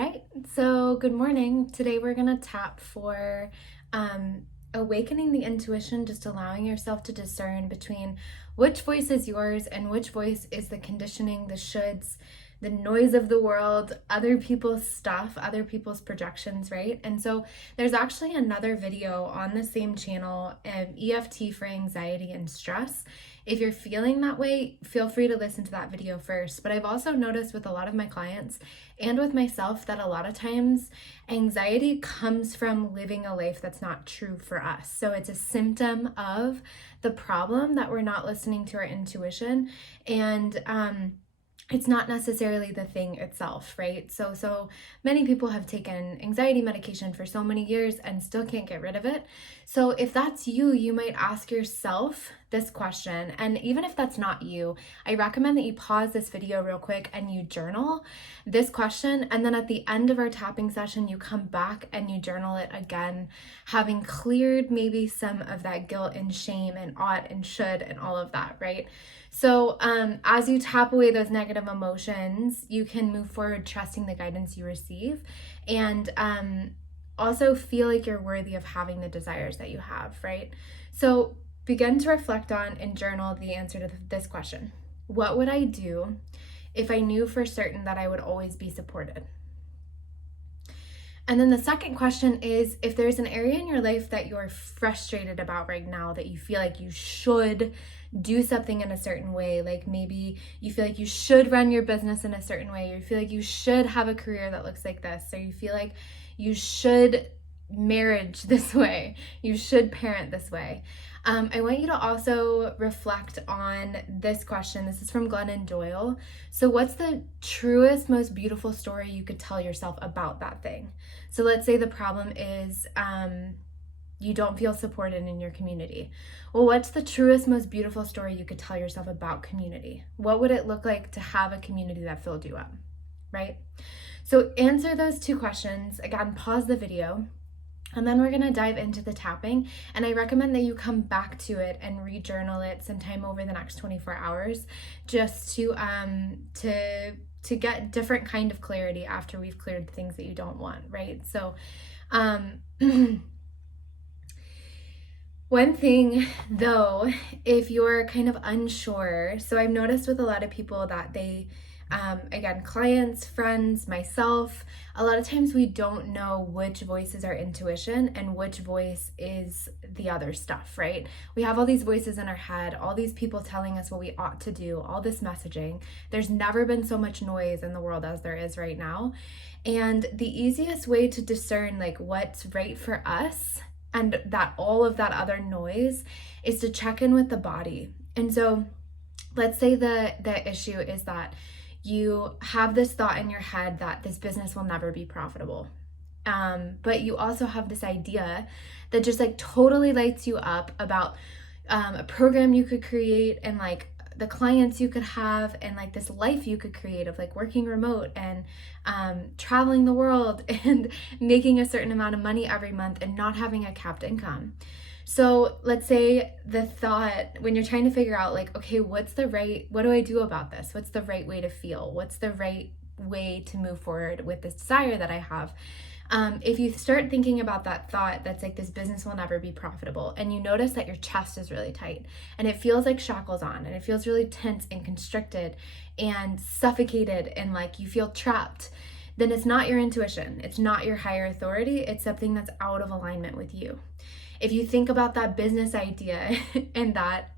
right, so good morning. Today we're gonna tap for awakening the intuition, just allowing yourself to discern between which voice is yours and which voice is the conditioning, the shoulds, the noise of the world, other people's stuff, other people's projections, right? And so there's actually another video on the same channel, EFT for anxiety and stress. If you're feeling that way, feel free to listen to that video first. But I've also noticed with a lot of my clients and with myself that a lot of times anxiety comes from living a life that's not true for us. So it's a symptom of the problem that we're not listening to our intuition, and it's not necessarily the thing itself, right? So many people have taken anxiety medication for so many years and still can't get rid of it. So if that's you, you might ask yourself this question. And even if that's not you, I recommend that you pause this video real quick and you journal this question. And then at the end of our tapping session, you come back and you journal it again, having cleared maybe some of that guilt and shame and ought and should and all of that, right? So as you tap away those negative emotions, you can move forward trusting the guidance you receive, and also feel like you're worthy of having the desires that you have, right? So begin to reflect on and journal the answer to this question. What would I do if I knew for certain that I would always be supported? And then the second question is, if there's an area in your life that you're frustrated about right now, that you feel like you should do something in a certain way, like maybe you feel like you should run your business in a certain way, or you feel like you should have a career that looks like this, or you feel like you should marriage this way, you should parent this way. I want you to also reflect on this question. This is from Glennon Doyle. So what's the truest, most beautiful story you could tell yourself about that thing? So let's say the problem is you don't feel supported in your community. Well, what's the truest, most beautiful story you could tell yourself about community? What would it look like to have a community that filled you up, right? So answer those two questions. Again, pause the video. And then we're gonna dive into the tapping, and I recommend that you come back to it and re-journal it sometime over the next 24 hours, just to get different kind of clarity after we've cleared the things that you don't want, right? So one thing though, if you're kind of unsure, so I've noticed with a lot of people that they again, clients, friends, myself, a lot of times we don't know which voice is our intuition and which voice is the other stuff, right? We have all these voices in our head, all these people telling us what we ought to do, all this messaging. There's never been so much noise in the world as there is right now. And the easiest way to discern like what's right for us and that all of that other noise is to check in with the body. And so let's say the issue is that you have this thought in your head that this business will never be profitable. But you also have this idea that just like totally lights you up about a program you could create, and like the clients you could have, and like this life you could create of like working remote and traveling the world and making a certain amount of money every month and not having a capped income. So let's say the thought, when you're trying to figure out like, okay, what do I do about this? What's the right way to feel? What's the right way to move forward with this desire that I have? If you start thinking about that thought that's like, this business will never be profitable, and you notice that your chest is really tight and it feels like shackles on, and it feels really tense and constricted and suffocated, and like you feel trapped, then it's not your intuition. It's not your higher authority. It's something that's out of alignment with you. If you think about that business idea and that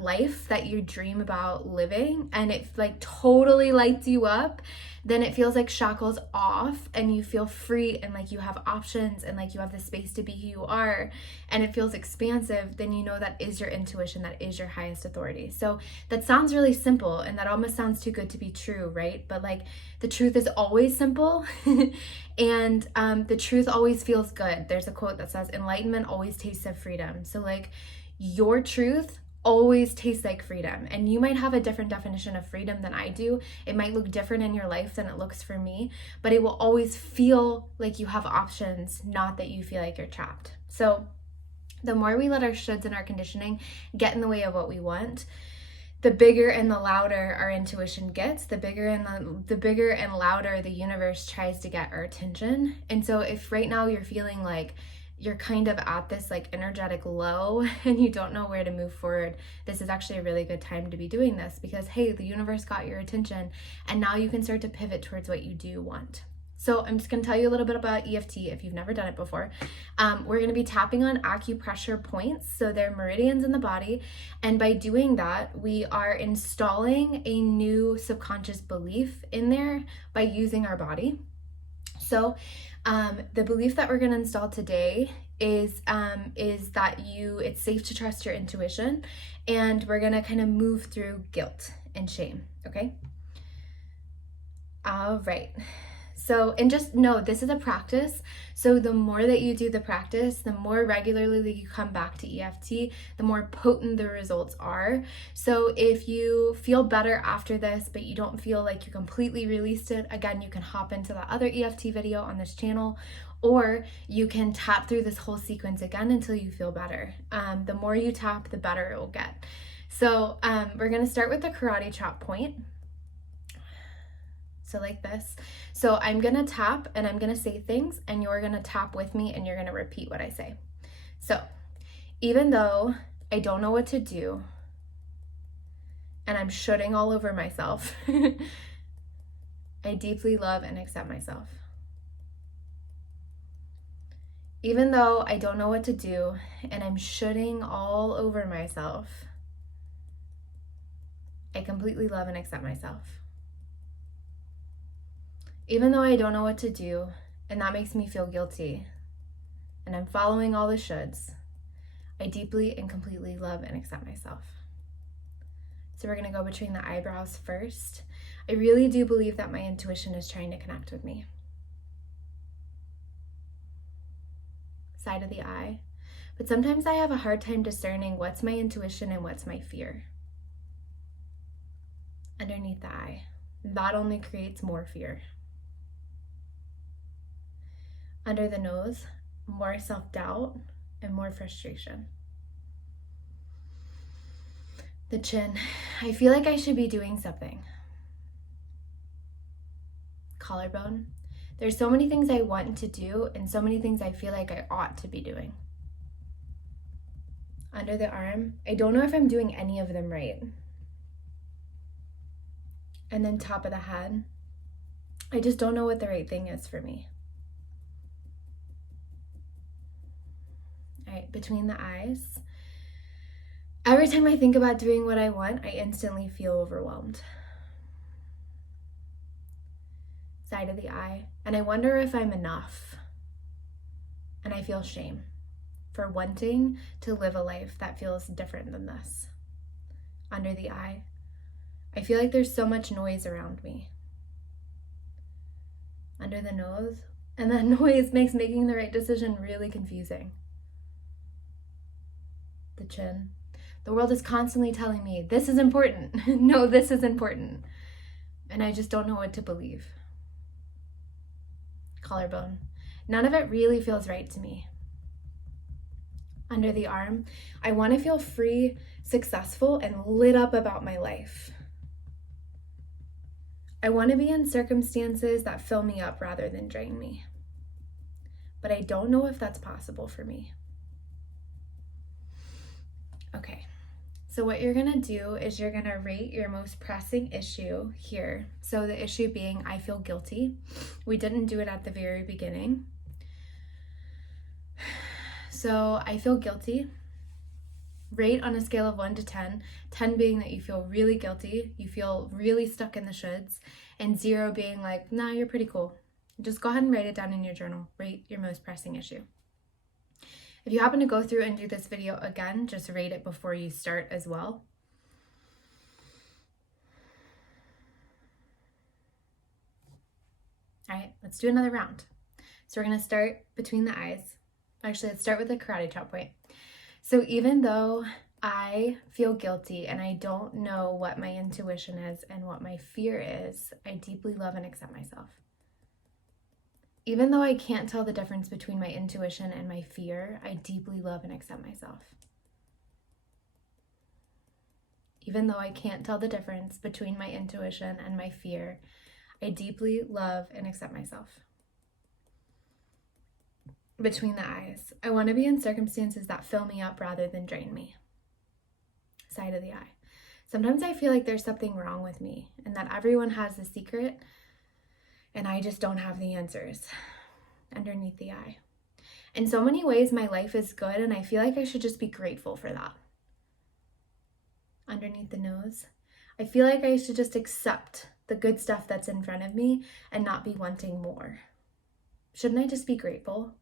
life that you dream about living, and it like totally lights you up, then it feels like shackles off and you feel free and like you have options and like you have the space to be who you are, and it feels expansive, then you know that is your intuition, that is your highest authority. So that sounds really simple, and that almost sounds too good to be true, right? But like the truth is always simple and the truth always feels good. There's a quote that says, enlightenment always tastes of freedom. So like your truth always tastes like freedom, and you might have a different definition of freedom than I do. It might look different in your life than it looks for me, but it will always feel like you have options, not that you feel like you're trapped. So the more we let our shoulds and our conditioning get in the way of what we want, the bigger and the louder our intuition gets, the bigger and louder the universe tries to get our attention. And so if right now you're feeling like you're kind of at this like energetic low and you don't know where to move forward, this is actually a really good time to be doing this, because hey, the universe got your attention and now you can start to pivot towards what you do want. So I'm just going to tell you a little bit about EFT if you've never done it before. We're going to be tapping on acupressure points, so they're meridians in the body, and by doing that, we are installing a new subconscious belief in there by using our body. So the belief that we're going to install today is that it's safe to trust your intuition, and we're going to kind of move through guilt and shame, okay? All right. So, and just know this is a practice. So the more that you do the practice, the more regularly you come back to EFT, the more potent the results are. So if you feel better after this, but you don't feel like you completely released it, again, you can hop into the other EFT video on this channel, or you can tap through this whole sequence again until you feel better. The more you tap, the better it will get. So we're going to start with the karate chop point. So like this. So I'm going to tap and I'm going to say things, and you're going to tap with me and you're going to repeat what I say. So even though I don't know what to do and I'm shooting all over myself, I deeply love and accept myself. Even though I don't know what to do and I'm shooting all over myself, I completely love and accept myself. Even though I don't know what to do, and that makes me feel guilty, and I'm following all the shoulds, I deeply and completely love and accept myself. So we're going to go between the eyebrows first. I really do believe that my intuition is trying to connect with me. Side of the eye. But sometimes I have a hard time discerning what's my intuition and what's my fear. Underneath the eye. That only creates more fear. Under the nose, more self-doubt and more frustration. The chin, I feel like I should be doing something. Collarbone, there's so many things I want to do and so many things I feel like I ought to be doing. Under the arm, I don't know if I'm doing any of them right. And then top of the head, I just don't know what the right thing is for me. All right, between the eyes. Every time I think about doing what I want, I instantly feel overwhelmed. Side of the eye. And I wonder if I'm enough. And I feel shame for wanting to live a life that feels different than this. Under the eye. I feel like there's so much noise around me. Under the nose. And that noise makes making the right decision really confusing. The chin. The world is constantly telling me, this is important. No, this is important. And I just don't know what to believe. Collarbone. None of it really feels right to me. Under the arm. I want to feel free, successful, and lit up about my life. I want to be in circumstances that fill me up rather than drain me. But I don't know if that's possible for me. Okay, so what you're gonna do is you're gonna rate your most pressing issue here. So the issue being, I feel guilty. We didn't do it at the very beginning. So I feel guilty. Rate on a scale of 1 to 10, 10 being that you feel really guilty, you feel really stuck in the shoulds, and 0 being like, nah, you're pretty cool. Just go ahead and write it down in your journal. Rate your most pressing issue. If you happen to go through and do this video again, just rate it before you start as well. All right, let's do another round. So we're gonna start between the eyes. Actually, let's start with the karate chop point. So even though I feel guilty and I don't know what my intuition is and what my fear is, I deeply love and accept myself. Even though I can't tell the difference between my intuition and my fear, I deeply love and accept myself. Even though I can't tell the difference between my intuition and my fear, I deeply love and accept myself. Between the eyes, I want to be in circumstances that fill me up rather than drain me. Side of the eye. Sometimes I feel like there's something wrong with me and that everyone has a secret and I just don't have the answers. Underneath the eye. In so many ways, my life is good and I feel like I should just be grateful for that. Underneath the nose. I feel like I should just accept the good stuff that's in front of me and not be wanting more. Shouldn't I just be grateful?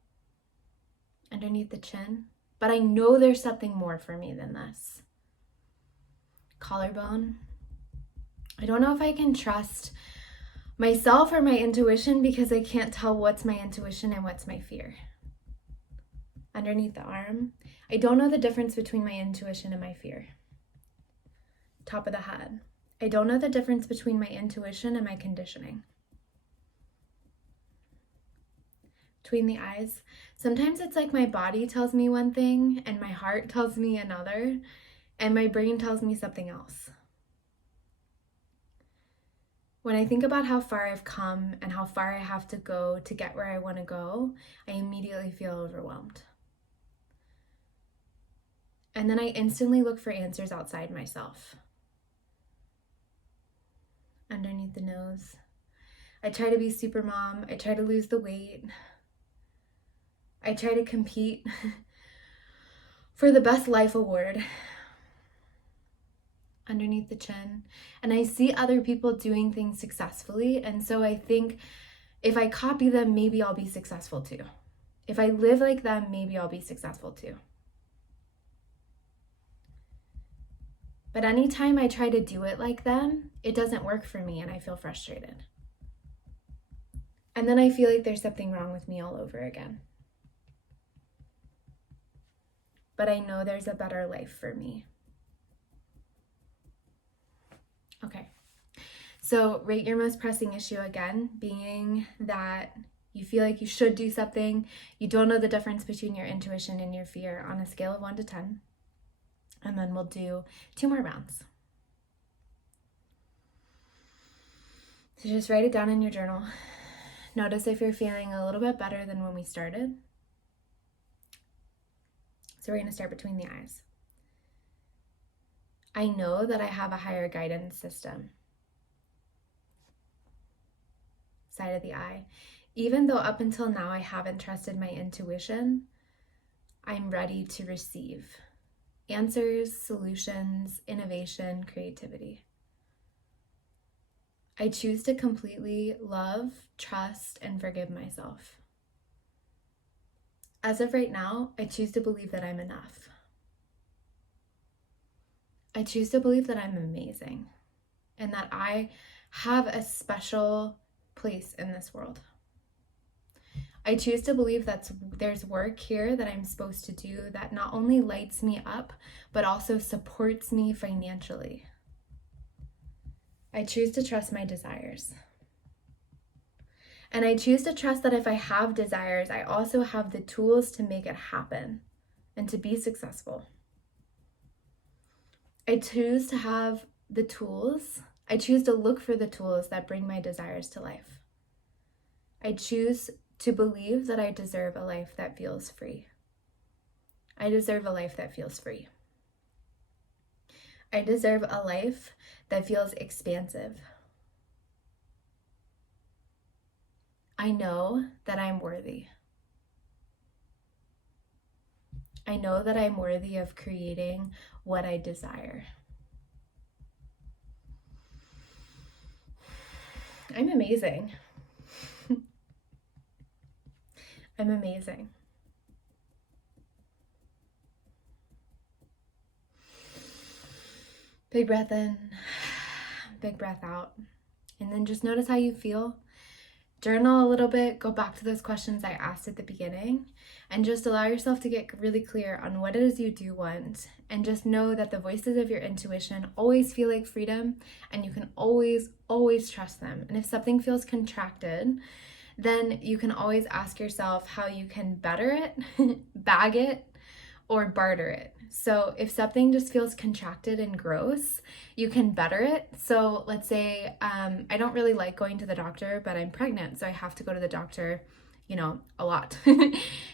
Underneath the chin. But I know there's something more for me than this. Collarbone. I don't know if I can trust myself or my intuition because I can't tell what's my intuition and what's my fear. Underneath the arm. I don't know the difference between my intuition and my fear. Top of the head. I don't know the difference between my intuition and my conditioning. Between the eyes. Sometimes it's like my body tells me one thing and my heart tells me another and my brain tells me something else. When I think about how far I've come and how far I have to go to get where I want to go, I immediately feel overwhelmed. And then I instantly look for answers outside myself. Underneath the nose. I try to be super mom. I try to lose the weight. I try to compete for the best life award. Underneath the chin. And I see other people doing things successfully. And so I think if I copy them, maybe I'll be successful too. If I live like them, maybe I'll be successful too. But anytime I try to do it like them, it doesn't work for me and I feel frustrated. And then I feel like there's something wrong with me all over again. But I know there's a better life for me. Okay, so rate your most pressing issue again, being that you feel like you should do something, you don't know the difference between your intuition and your fear on a scale of 1 to 10. And then we'll do 2 more rounds. So just write it down in your journal. Notice if you're feeling a little bit better than when we started. So we're going to start between the eyes. I know that I have a higher guidance system. Side of the eye. Even though up until now I haven't trusted my intuition, I'm ready to receive answers, solutions, innovation, creativity. I choose to completely love, trust, and forgive myself. As of right now, I choose to believe that I'm enough. I choose to believe that I'm amazing and that I have a special place in this world. I choose to believe that there's work here that I'm supposed to do that not only lights me up, but also supports me financially. I choose to trust my desires. And I choose to trust that if I have desires, I also have the tools to make it happen and to be successful. I choose to have the tools. I choose to look for the tools that bring my desires to life. I choose to believe that I deserve a life that feels free. I deserve a life that feels free. I deserve a life that feels expansive. I know that I'm worthy. I know that I'm worthy of creating what I desire. I'm amazing. I'm amazing. Big breath in, big breath out. And then just notice how you feel. Journal a little bit, go back to those questions I asked at the beginning, and just allow yourself to get really clear on what it is you do want. And just know that the voices of your intuition always feel like freedom, and you can always trust them. And if something feels contracted, then you can always ask yourself how you can better it, bag it, or barter it. So if something just feels contracted and gross, you can better it. So let's say I don't really like going to the doctor, but I'm pregnant, so I have to go to the doctor, a lot.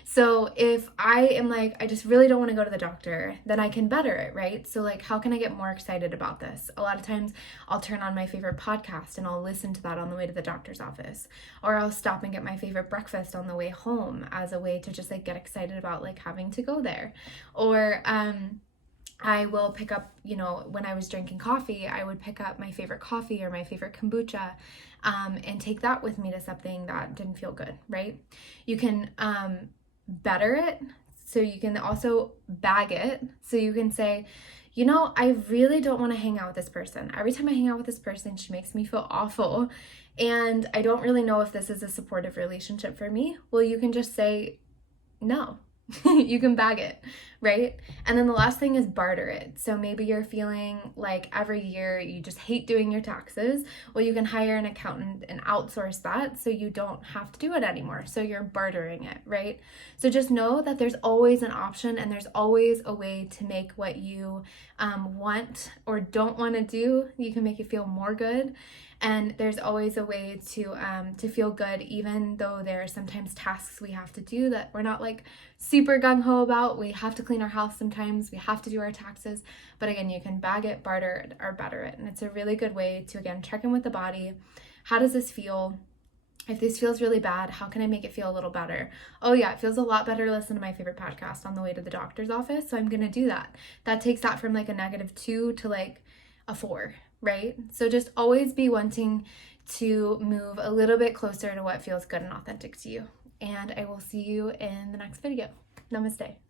So if I am like, I just really don't want to go to the doctor, then I can better it, right? So like, how can I get more excited about this? A lot of times I'll turn on my favorite podcast and I'll listen to that on the way to the doctor's office, or I'll stop and get my favorite breakfast on the way home as a way to just like get excited about like having to go there. Or I will pick up, when I was drinking coffee, I would pick up my favorite coffee or my favorite kombucha and take that with me to something that didn't feel good, right? You can better it. So you can also bag it. So you can say, I really don't want to hang out with this person. Every time I hang out with this person, she makes me feel awful. And I don't really know if this is a supportive relationship for me. Well, you can just say no. You can bag it, right? And then the last thing is barter it. So maybe you're feeling like every year you just hate doing your taxes. Well, you can hire an accountant and outsource that so you don't have to do it anymore. So you're bartering it, right? So just know that there's always an option and there's always a way to make what you want or don't want to do. You can make it feel more good. And there's always a way to feel good, even though there are sometimes tasks we have to do that we're not like super gung-ho about. We have to clean our house sometimes, we have to do our taxes, but again, you can bag it, barter it, or better it. And it's a really good way to, again, check in with the body. How does this feel? If this feels really bad, how can I make it feel a little better? Oh yeah, it feels a lot better to listen to my favorite podcast on the way to the doctor's office, so I'm gonna do that. That takes that from like a -2 to like a 4, right? So just always be wanting to move a little bit closer to what feels good and authentic to you. And I will see you in the next video. Namaste.